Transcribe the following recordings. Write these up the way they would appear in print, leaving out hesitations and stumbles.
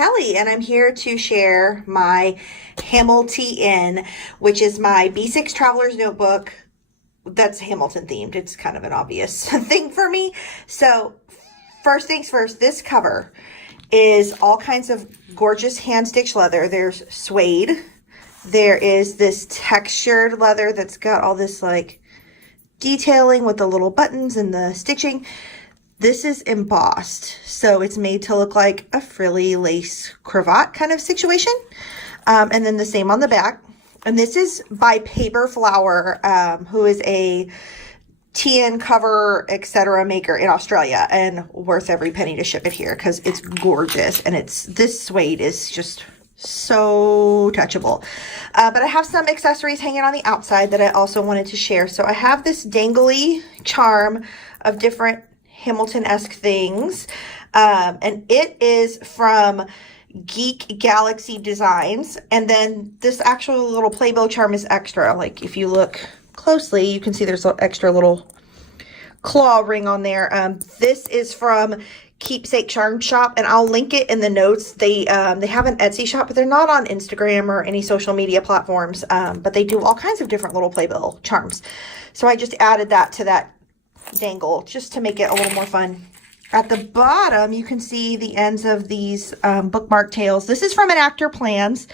Kelly, and I'm here to share my HamilTN, which is my B6 Traveler's Notebook that's Hamilton themed. It's kind of an obvious thing for me. So first things first, this cover is all kinds of gorgeous hand-stitched leather. There's suede. There is this textured leather that's got all this like detailing with the little buttons and the stitching. This is embossed, so it's made to look like a frilly lace cravat kind of situation. And then the same on the back. And this is by Paper Flower, who is a TN cover, etc. maker in Australia, and worth every penny to ship it here because it's gorgeous. And this suede is just so touchable. But I have some accessories hanging on the outside that I also wanted to share. So I have this dangly charm of different Hamilton-esque things, and it is from Geek Galaxy Designs. And then this actual little playbill charm is extra. Like if you look closely, you can see there's an extra little claw ring on there. This is from Keepsake Charm Shop, and I'll link it in the notes. They have an Etsy shop, but they're not on Instagram or any social media platforms, but they do all kinds of different little playbill charms. So I just added that to that dangle just to make it a little more fun. At the bottom, you can see the ends of these bookmark tails. This is from an Actor Plans.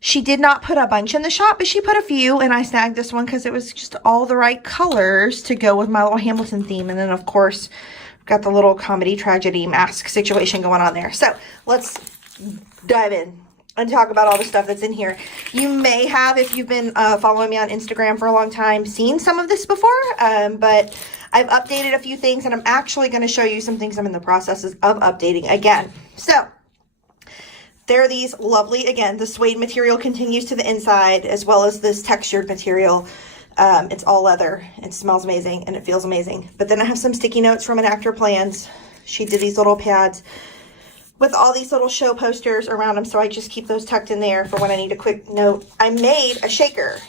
She did not put a bunch in the shop, but she put a few, and I snagged this one because it was just all the right colors to go with my little Hamilton theme. And then, of course, got the little comedy tragedy mask situation going on there. So let's dive in and talk about all the stuff that's in here. You may have, if you've been following me on Instagram for a long time, seen some of this before, but I've updated a few things, and I'm actually going to show you some things I'm in the processes of updating again. So there are these lovely, again, the suede material continues to the inside, as well as this textured material. It's all leather. It smells amazing, and it feels amazing. But then I have some sticky notes from an Actor Plans. She did these little pads with all these little show posters around them, so I just keep those tucked in there for when I need a quick note. I made a shaker.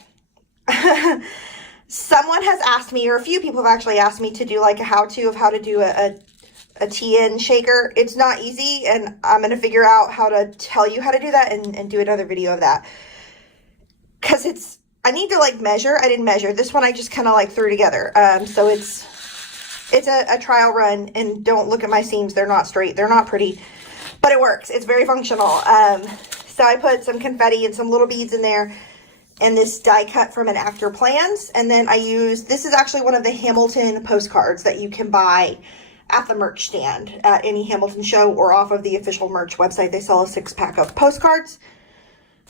Someone has asked me, or a few people have actually asked me to do like a how-to of how to do a TN shaker. It's not easy, and I'm going to figure out how to tell you how to do that and do another video of that. Because I need to like measure. I didn't measure. This one I just kind of like threw together. So it's a trial run, and don't look at my seams. They're not straight. They're not pretty, but it works. It's very functional. So I put some confetti and some little beads in there, and this die cut from an Actor Plans. And then I use, this is actually one of the Hamilton postcards that you can buy at the merch stand at any Hamilton show or off of the official merch website. They sell a 6-pack of postcards.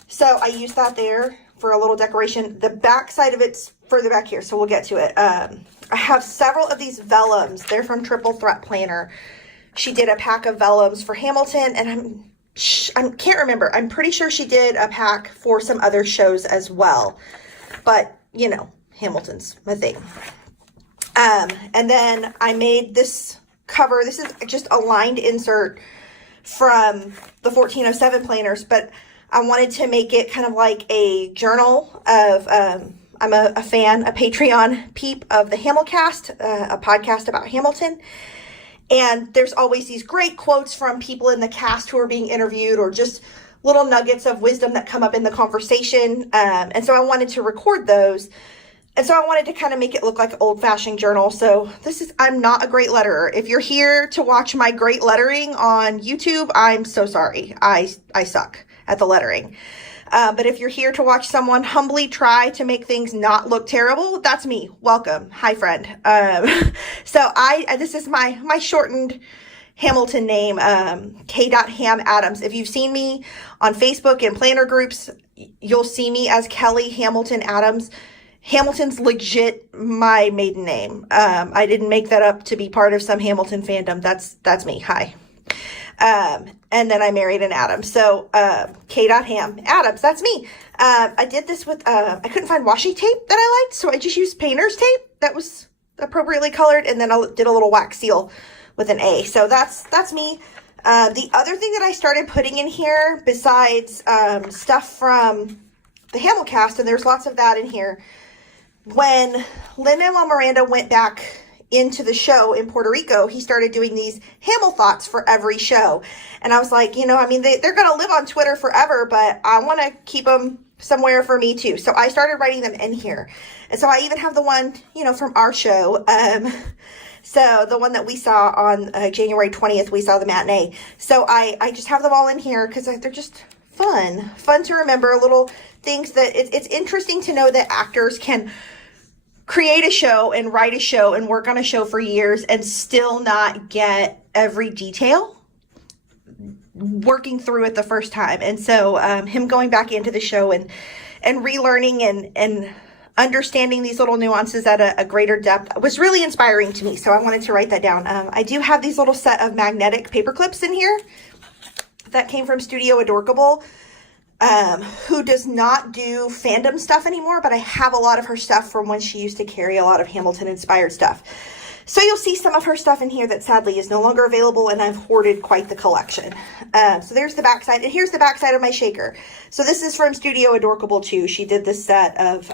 So I use that there for a little decoration. The back side of it's further back here, so we'll get to it. I have several of these vellums. They're from Triple Threat Planner. She did a pack of vellums for Hamilton, and I can't remember. I'm pretty sure she did a pack for some other shows as well. But, you know, Hamilton's my thing. And then I made this cover. This is just a lined insert from the 1407 planners, but I wanted to make it kind of like a journal of, I'm a fan, a Patreon peep of the Hamilcast, a podcast about Hamilton. And there's always these great quotes from people in the cast who are being interviewed, or just little nuggets of wisdom that come up in the conversation. And so I wanted to record those. And so I wanted to kind of make it look like an old-fashioned journal. So I'm not a great letterer. If you're here to watch my great lettering on YouTube, I'm so sorry. I suck at the lettering. But if you're here to watch someone humbly try to make things not look terrible, that's me. Welcome. Hi, friend. So this is my shortened Hamilton name, K.Ham Adams. If you've seen me on Facebook and planner groups, you'll see me as Kelly Hamilton Adams. Hamilton's legit my maiden name. I didn't make that up to be part of some Hamilton fandom. That's me. Hi. And then I married an Adams. So, K.Ham Adams, that's me. I did this with, I couldn't find washi tape that I liked, so I just used painter's tape that was appropriately colored, and then I did a little wax seal with an A. So that's me. The other thing that I started putting in here, besides stuff from the Hamilcast, and there's lots of that in here, when Lin-Manuel Miranda went back into the show in Puerto Rico, he started doing these Hamill Thoughts for every show. And I was like, you know, I mean, they're going to live on Twitter forever, but I want to keep them somewhere for me too. So I started writing them in here. And so I even have the one, you know, from our show. So the one that we saw on January 20th, we saw the matinee. So I just have them all in here because they're just fun to remember, little things that it's interesting to know that actors can create a show and write a show and work on a show for years and still not get every detail working through it the first time. And so him going back into the show and relearning and understanding these little nuances at a greater depth was really inspiring to me. So I wanted to write that down. I do have these little set of magnetic paper clips in here that came from Studio Adorkable, who does not do fandom stuff anymore, but I have a lot of her stuff from when she used to carry a lot of Hamilton inspired stuff. So you'll see some of her stuff in here that sadly is no longer available, and I've hoarded quite the collection. So there's the backside, and here's the backside of my shaker. So this is from Studio Adorkable too. She did this set of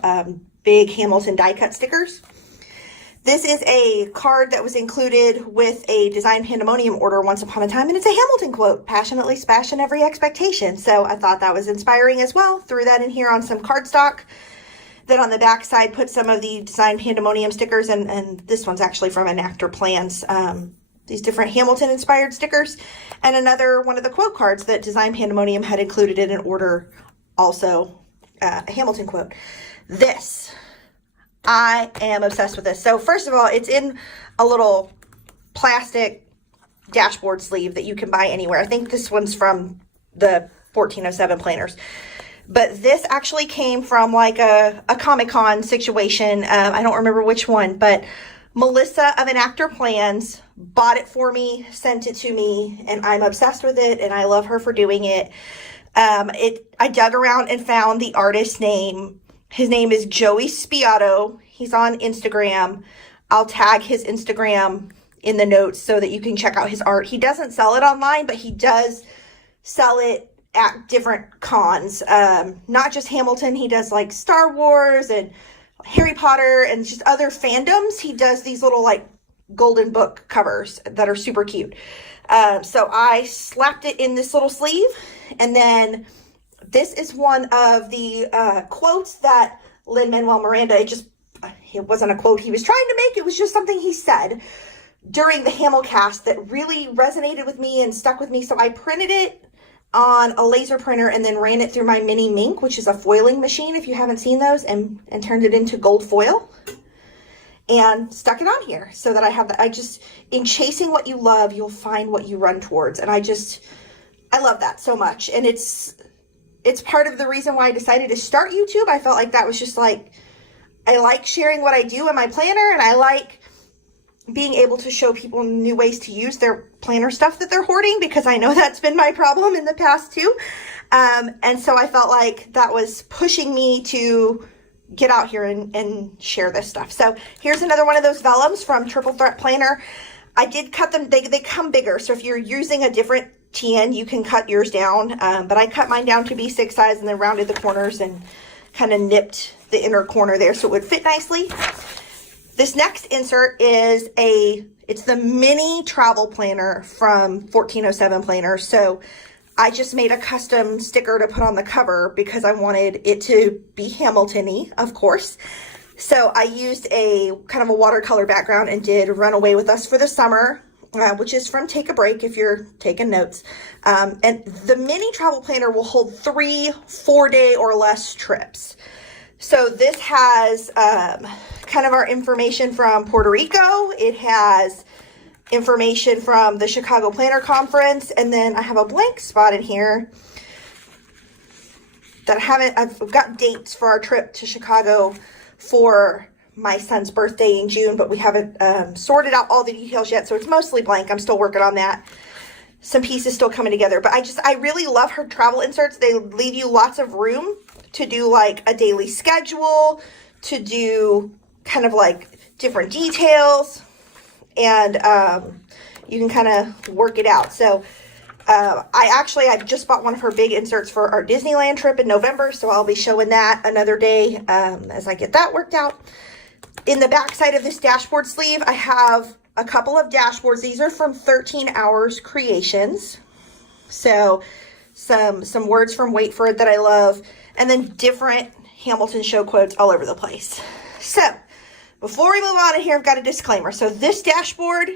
big Hamilton die cut stickers. This is a card that was included with a Design Pandemonium order once upon a time, and it's a Hamilton quote, passionately smashing every expectation. So I thought that was inspiring as well. Threw that in here on some cardstock. Then on the back side, put some of the Design Pandemonium stickers, and this one's actually from an Actor Plans, these different Hamilton-inspired stickers, and another one of the quote cards that Design Pandemonium had included in an order, also a Hamilton quote. This, I am obsessed with this. So first of all, it's in a little plastic dashboard sleeve that you can buy anywhere. I think this one's from the 1407 planners. But this actually came from like a Comic-Con situation. I don't remember which one, but Melissa of An Actor Plans bought it for me, sent it to me, and I'm obsessed with it, and I love her for doing it. I dug around and found the artist's name. His name is Joey Spiato. He's on Instagram. I'll tag his Instagram in the notes so that you can check out his art. He doesn't sell it online, but he does sell it at different cons. Not just Hamilton. He does like Star Wars and Harry Potter and just other fandoms. He does these little like golden book covers that are super cute. So I slapped it in this little sleeve, and then this is one of the quotes that Lin-Manuel Miranda, it wasn't a quote he was trying to make, it was just something he said during the Hamilcast that really resonated with me and stuck with me. So I printed it on a laser printer and then ran it through my mini Mink, which is a foiling machine if you haven't seen those, and turned it into gold foil and stuck it on here so that I have that. In chasing what you love, you'll find what you run towards. And I love that so much. And it's part of the reason why I decided to start YouTube. I felt like that was just like, I like sharing what I do in my planner, and I like being able to show people new ways to use their planner stuff that they're hoarding, because I know that's been my problem in the past too. And so I felt like that was pushing me to get out here and share this stuff. So here's another one of those vellums from Triple Threat Planner. I did cut them, they come bigger. So if you're using a different TN, you can cut yours down. But I cut mine down to B6 size and then rounded the corners and kind of nipped the inner corner there so it would fit nicely. This next insert is it's the mini travel planner from 1407 Planners. So I just made a custom sticker to put on the cover because I wanted it to be Hamilton-y, of course. So I used a kind of a watercolor background and did Run Away With Us for the Summer, which is from Take a Break if you're taking notes. And the mini travel planner will hold 3 4-day or less trips. So this has kind of our information from Puerto Rico. It has information from the Chicago Planner Conference, and then I have a blank spot in here that I've got dates for our trip to Chicago for my son's birthday in June, but we haven't sorted out all the details yet, so it's mostly blank. I'm still working on that. Some pieces still coming together, but I really love her travel inserts. They leave you lots of room to do like a daily schedule, to do kind of like different details, and you can kind of work it out. So I just bought one of her big inserts for our Disneyland trip in November, so I'll be showing that another day as I get that worked out. In the back side of this dashboard sleeve, I have a couple of dashboards. These are from 13 Hours Creations. So some words from Wait For It that I love, and then different Hamilton show quotes all over the place. So before we move on in here, I've got a disclaimer. So this dashboard,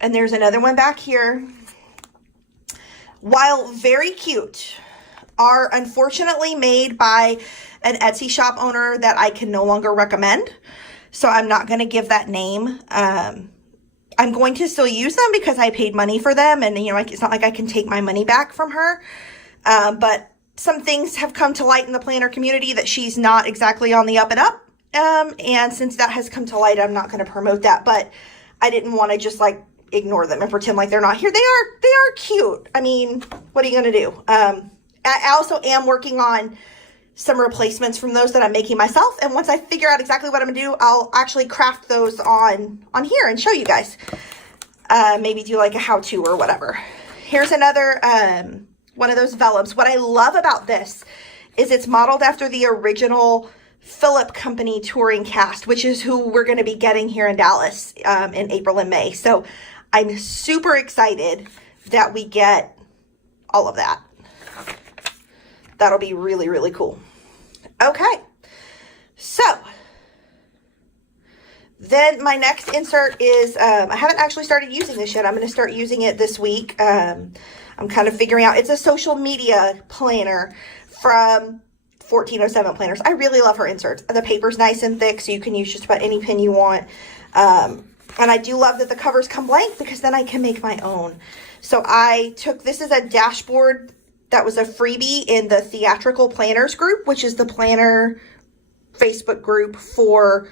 and there's another one back here, while very cute, are unfortunately made by an Etsy shop owner that I can no longer recommend. So I'm not going to give that name. I'm going to still use them because I paid money for them, and you know, it's not like I can take my money back from her. But some things have come to light in the planner community that she's not exactly on the up and up. And since that has come to light, I'm not going to promote that, but I didn't want to just like ignore them and pretend like they're not here. They are cute. I mean, what are you going to do? I also am working on some replacements from those that I'm making myself. And once I figure out exactly what I'm gonna do, I'll actually craft those on here and show you guys. Maybe do like a how-to or whatever. Here's another one of those vellums. What I love about this is it's modeled after the original Philip Company touring cast, which is who we're going to be getting here in Dallas in April and May. So I'm super excited that we get all of that. That'll be really, really cool. Okay, so then my next insert is, I haven't actually started using this yet. I'm going to start using it this week. I'm kind of figuring out, it's a social media planner from 1407 Planners. I really love her inserts. The paper's nice and thick, so you can use just about any pen you want. And I do love that the covers come blank because then I can make my own. So I took, this is a dashboard that was a freebie in the Theatrical Planners group, which is the planner Facebook group for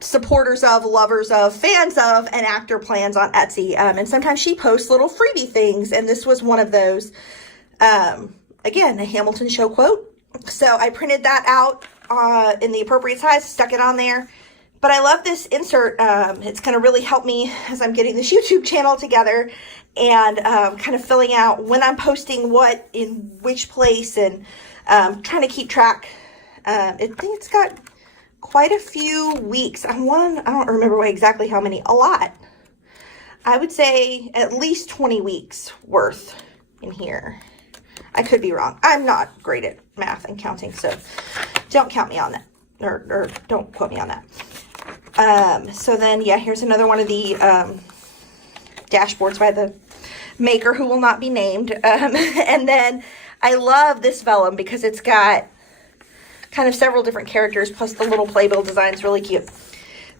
supporters of, lovers of, fans of, and actor plans on Etsy. And sometimes she posts little freebie things, and this was one of those. Again, a Hamilton show quote. So I printed that out in the appropriate size, stuck it on there. But I love this insert. It's going to really help me as I'm getting this YouTube channel together and kind of filling out when I'm posting what in which place and trying to keep track. I think it's got quite a few weeks. I don't remember exactly how many. A lot. I would say at least 20 weeks worth in here. I could be wrong. I'm not great at math and counting, so don't count me on that. Or don't quote me on that. So then, yeah, here's another one of the dashboards by the maker who will not be named. And then I love this vellum because it's got kind of several different characters, plus the little playbill design is really cute.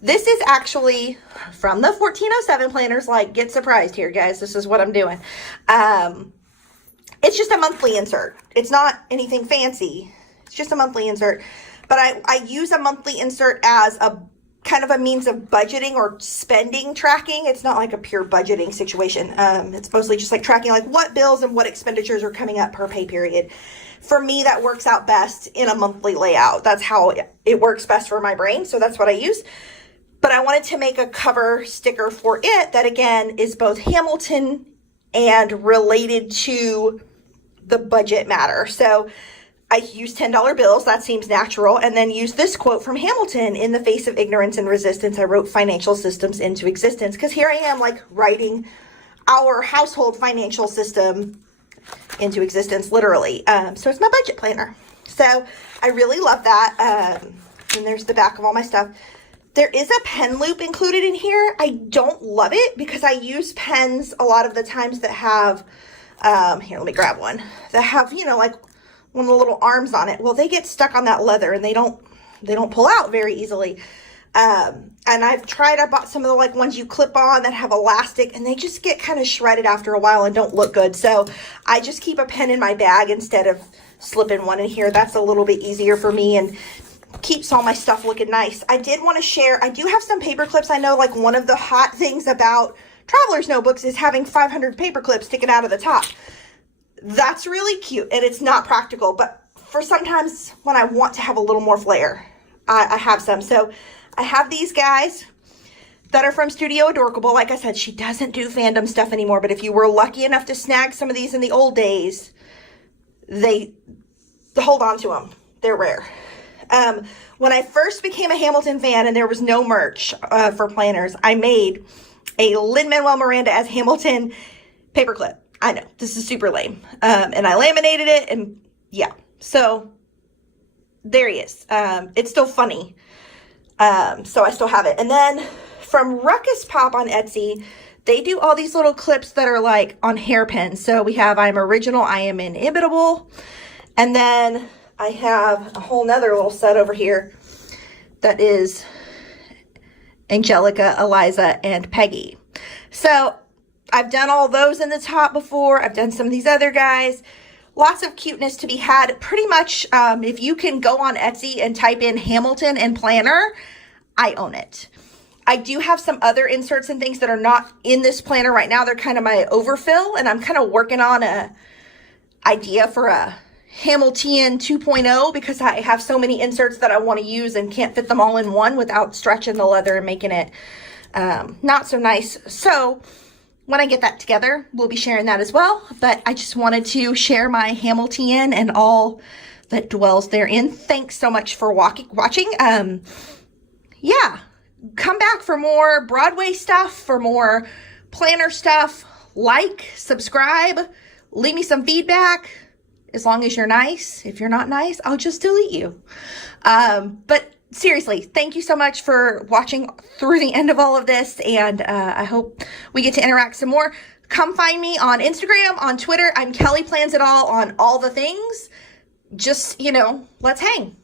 This is actually from the 1407 Planners. Like, get surprised here, guys. This is what I'm doing. It's just a monthly insert. It's not anything fancy. It's just a monthly insert. But I use a monthly insert as a kind of a means of budgeting or spending tracking. It's not like a pure budgeting situation. It's mostly just like tracking like what bills and what expenditures are coming up per pay period. For me, that works out best in a monthly layout. That's how it works best for my brain. So that's what I use. But I wanted to make a cover sticker for it that, again, is both Hamilton and related to the budget matter. So I used $10 bills. That seems natural. And then use this quote from Hamilton: "In the face of ignorance and resistance, I wrote financial systems into existence." Because here I am, like, writing our household financial system into existence, literally. So it's my budget planner. So I really love that. And there's the back of all my stuff. There is a pen loop included in here. I don't love it because I use pens a lot of the times that have, here, let me grab one, that have, you know, like one of the little arms on it. Well, they get stuck on that leather and they don't pull out very easily. And I've tried, I bought some of the like ones you clip on that have elastic, and they just get kind of shredded after a while and don't look good. So I just keep a pen in my bag instead of slipping one in here. That's a little bit easier for me and keeps all my stuff looking nice. I did want to share, I do have some paper clips. I know, like, one of the hot things about traveler's notebooks is having 500 paper clips sticking out of the top. That's really cute, and it's not practical, but for sometimes when I want to have a little more flair, I have some. So I have these guys that are from Studio Adorkable. Like I said, she doesn't do fandom stuff anymore, but if you were lucky enough to snag some of these in the old days, they hold on to them. They're rare. When I first became a Hamilton fan and there was no merch for planners, I made a Lin-Manuel Miranda as Hamilton paperclip. I know, this is super lame. And I laminated it, and yeah. So there he is. It's still funny. So I still have it. And then from Ruckus Pop on Etsy, they do all these little clips that are like on hairpins. So we have I'm original, I am inimitable. And then I have a whole nother little set over here that is Angelica, Eliza, and Peggy. So I've done all those in the top before. I've done some of these other guys. Lots of cuteness to be had. Pretty much, if you can go on Etsy and type in Hamilton and planner, I own it. I do have some other inserts and things that are not in this planner right now. They're kind of my overfill, and I'm kind of working on a idea for a HamilTN 2.0 because I have so many inserts that I want to use and can't fit them all in one without stretching the leather and making it not so nice. So when I get that together, we'll be sharing that as well. But I just wanted to share my HamilTN and all that dwells therein. Thanks so much for watching. Yeah, come back for more Broadway stuff, for more planner stuff. Like, subscribe, leave me some feedback. As long as you're nice. If you're not nice, I'll just delete you. But seriously, thank you so much for watching through the end of all of this. And I hope we get to interact some more. Come find me on Instagram, on Twitter. I'm Kelly Plans It All on all the things. Just, let's hang.